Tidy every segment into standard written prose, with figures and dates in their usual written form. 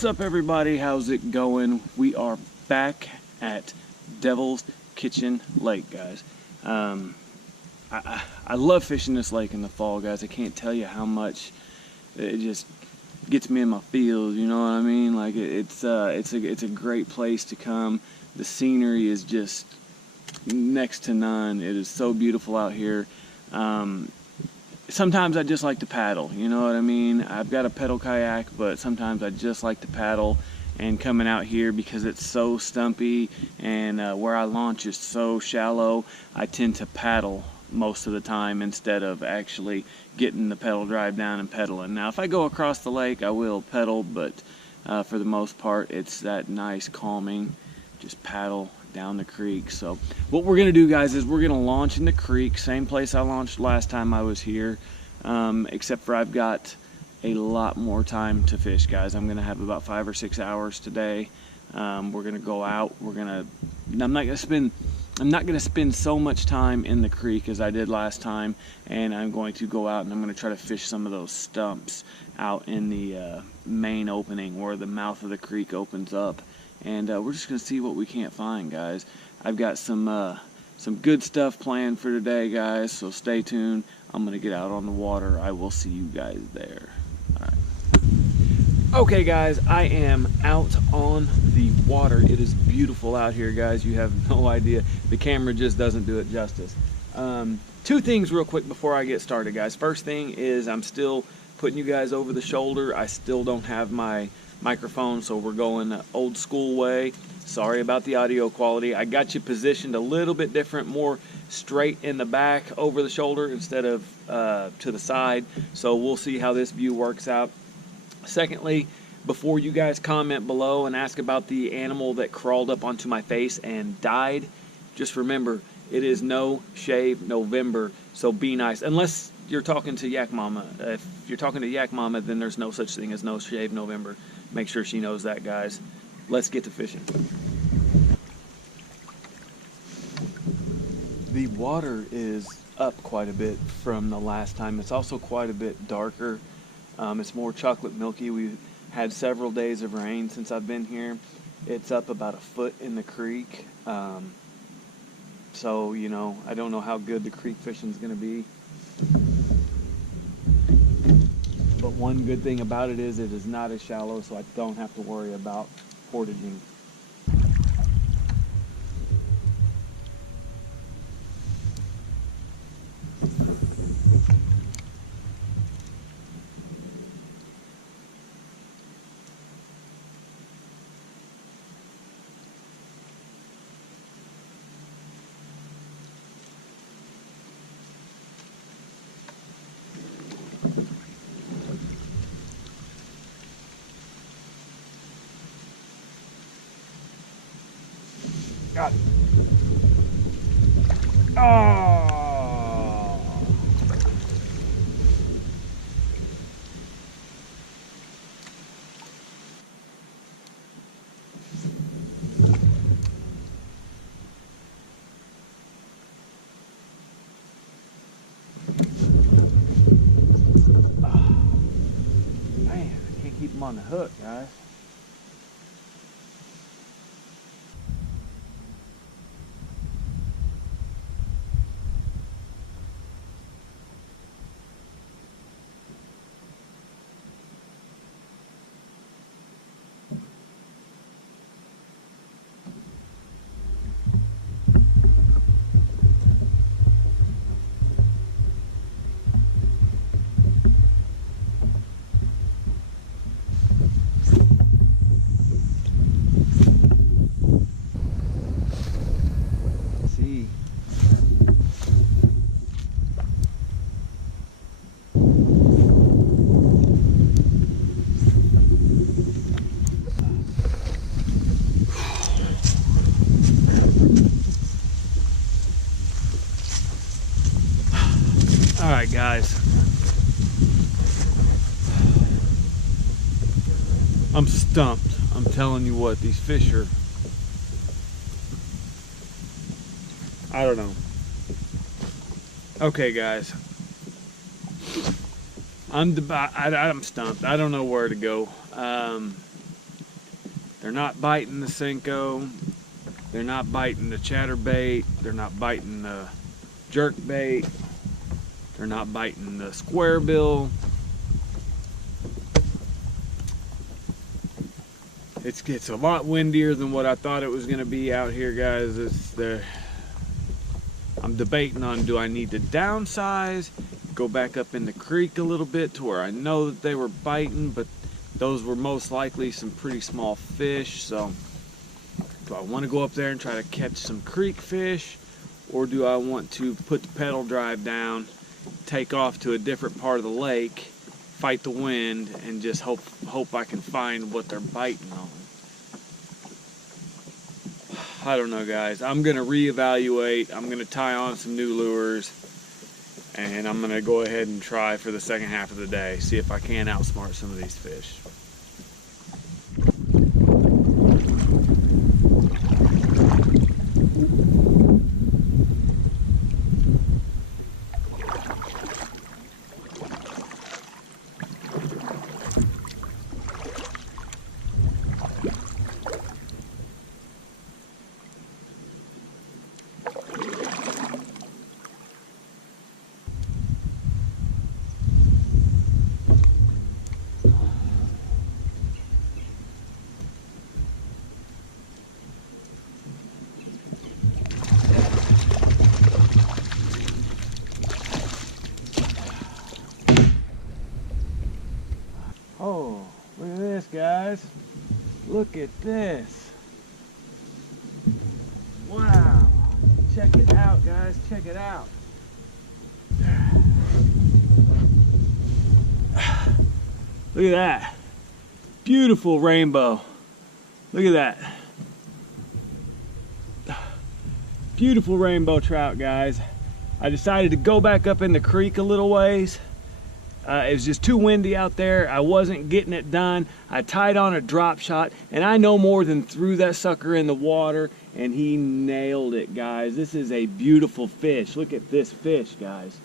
What's up, everybody? How's it going? We are back at Devil's Kitchen Lake, guys. I love fishing this lake in the fall, guys. I can't tell you how much it just gets me in my feels. You know what I mean? Like it's a great place to come. The scenery is just next to none. It is so beautiful out here. Sometimes I just like to paddle, you know what I mean? I've got a pedal kayak, but sometimes I just like to paddle, and coming out here because it's so stumpy and where I launch is so shallow, I tend to paddle most of the time instead of actually getting the pedal drive down and pedaling. Now if I go across the lake I will pedal, but for the most part it's that nice calming just paddle down the creek. So what we're gonna do, guys, is we're gonna launch in the creek, same place I launched last time I was here, except for I've got a lot more time to fish, guys. I'm gonna have about 5 or 6 hours today. We're gonna go out. I'm not gonna spend so much time in the creek as I did last time, and I'm going to go out and I'm gonna try to fish some of those stumps out in the main opening where the mouth of the creek opens up. And we're just gonna see what we can't find, guys. I've got some good stuff planned for today, guys, so stay tuned. I'm gonna get out on the water. I will see you guys there. All right. Okay, guys, I am out on the water. It is beautiful out here, guys. You have no idea. The camera just doesn't do it justice. Two things real quick before I get started, guys. First thing is I'm still putting you guys over the shoulder. I still don't have my microphone, so we're going the old school way. Sorry about the audio quality. I got you positioned a little bit different, more straight in the back over the shoulder instead of to the side, so we'll see how this view works out. Secondly, before you guys comment below and ask about the animal that crawled up onto my face and died, just remember it is No Shave November, so be nice. Unless you're talking to Yak Mama. If you're talking to Yak Mama, then there's no such thing as No Shave November. Make sure she knows that, guys. Let's get to fishing. The water is up quite a bit from the last time. It's also quite a bit darker. It's more chocolate milky. We've had several days of rain since I've been here. It's up about a foot in the creek. So, you know, I don't know how good the creek fishing is going to be. But one good thing about it is not as shallow, so I don't have to worry about portaging. Got it. Oh! Man, I can't keep them on the hook, guys. All right, guys. I'm stumped. I'm telling you what, these fish are, I don't know. Okay, guys. I'm stumped. I don't know where to go. They're not biting the Senko. They're not biting the chatterbait. They're not biting the jerkbait. They're not biting the square bill. It's a lot windier than what I thought it was going to be out here, guys. I'm debating on, do I need to downsize, go back up in the creek a little bit to where I know that they were biting, but those were most likely some pretty small fish. So do I want to go up there and try to catch some creek fish, or do I want to put the pedal drive down, take off to a different part of the lake, fight the wind, and just hope I can find what they're biting on? I don't know, guys. I'm gonna reevaluate. I'm gonna tie on some new lures, and I'm gonna go ahead and try for the second half of the day, see if I can outsmart some of these fish. Oh, look at this, guys. Look at this. Wow. Check it out, guys. Check it out. Look at that. Beautiful rainbow. Look at that. Beautiful rainbow trout, guys. I decided to go back up in the creek a little ways. It was just too windy out there. I wasn't getting it done. I tied on a drop shot, and I no more than threw that sucker in the water, and he nailed it, guys. This is a beautiful fish. Look at this fish, guys.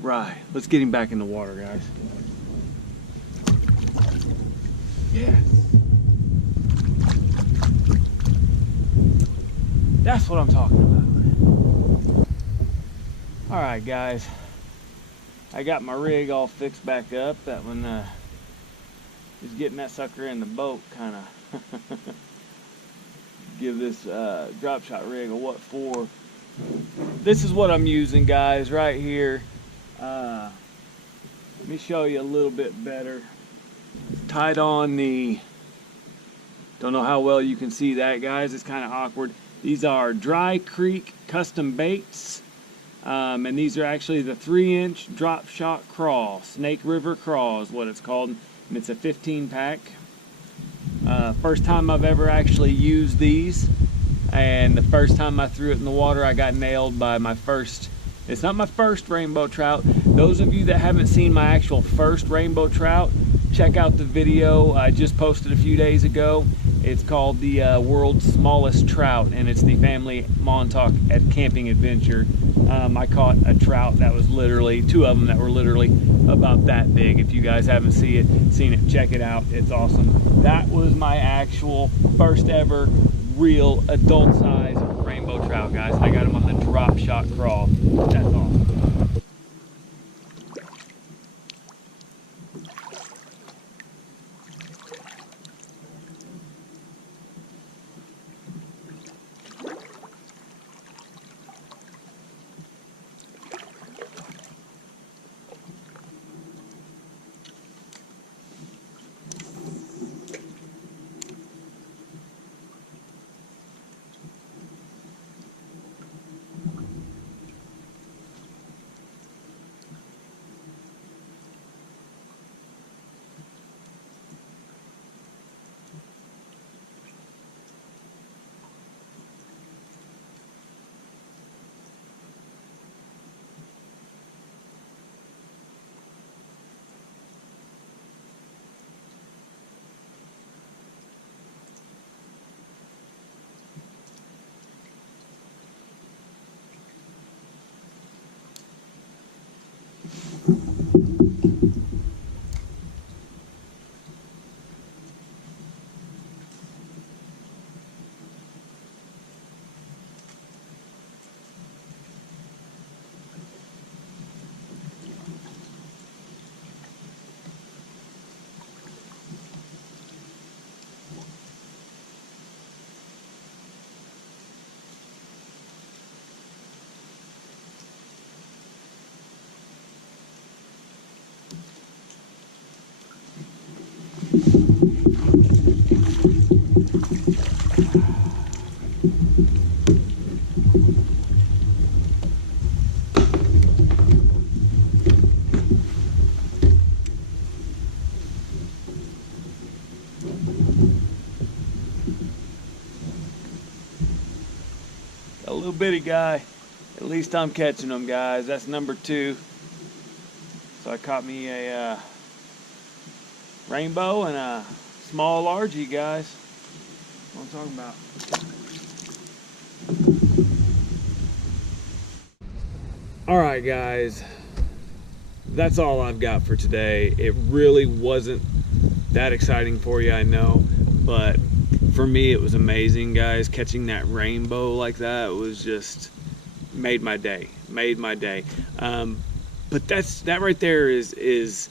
Right, let's get him back in the water, guys. Yes. That's what I'm talking about. All right, guys, I got my rig all fixed back up. That one is getting that sucker in the boat, kind of give this drop shot rig a what for. This is what I'm using, guys, right here. Let me show you a little bit better. Tied on the, don't know how well you can see that, guys. It's kind of awkward. These are Dry Creek custom baits. And these are actually the 3-inch drop shot crawl. Snake River crawl is what it's called. And it's a 15 pack. First time I've ever actually used these. And the first time I threw it in the water, I got nailed by my first, it's not my first rainbow trout. Those of you that haven't seen my actual first rainbow trout, check out the video I just posted a few days ago. It's called the World's Smallest Trout, and it's the family Montauk at Camping Adventure. I caught a trout that was literally, 2 of them that were literally about that big. If you guys haven't seen it, check it out. It's awesome. That was my actual first ever real adult size rainbow trout, guys. I got him on the drop shot crawl. That's awesome. A little bitty guy. At least I'm catching them, guys. That's number 2. So I caught me a rainbow and a small largie, guys. What I'm talking about. All right, guys. That's all I've got for today. It really wasn't that exciting for you, I know, but for me it was amazing, guys. Catching that rainbow like that was just made my day. But that right there is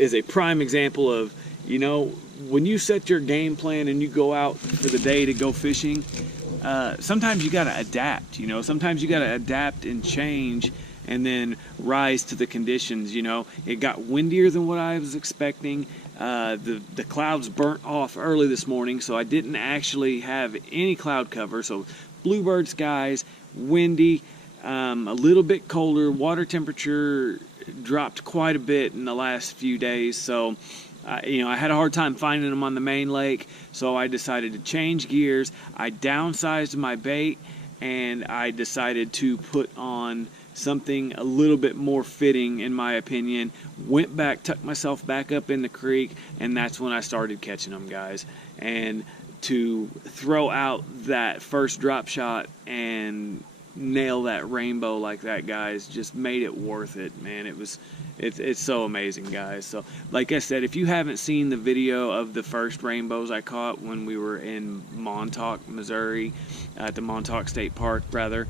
a prime example of, you know, when you set your game plan and you go out for the day to go fishing, sometimes you got to adapt. You know, sometimes you got to adapt and change and then rise to the conditions. You know, it got windier than what I was expecting. The clouds burnt off early this morning, so I didn't actually have any cloud cover. So bluebird skies, windy, a little bit colder. Water temperature dropped quite a bit in the last few days. So, you know, I had a hard time finding them on the main lake. So I decided to change gears. I downsized my bait, and I decided to put on something a little bit more fitting, in my opinion. Went back, tucked myself back up in the creek, and that's when I started catching them, guys. And to throw out that first drop shot and nail that rainbow like that, guys, just made it worth it, man. It's so amazing, guys. So like I said, if you haven't seen the video of the first rainbows I caught when we were in Montauk, Missouri, at the Montauk State Park, rather,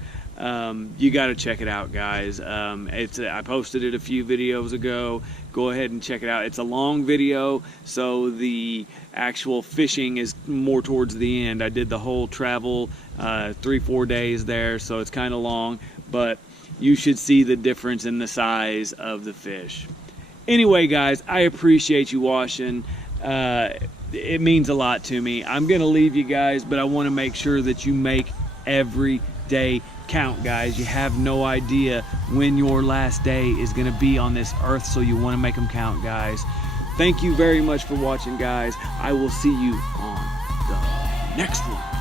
you got to check it out, guys. I posted it a few videos ago. Go ahead and check it out. It's a long video, so the actual fishing is more towards the end. I did the whole travel, 3-4 days there, so it's kind of long, but you should see the difference in the size of the fish. Anyway, guys, I appreciate you watching. It means a lot to me. I'm gonna leave you guys, but I want to make sure that you make every day count, guys. You have no idea when your last day is going to be on this earth, so you want to make them count, guys. Thank you very much for watching, guys. I will see you on the next one.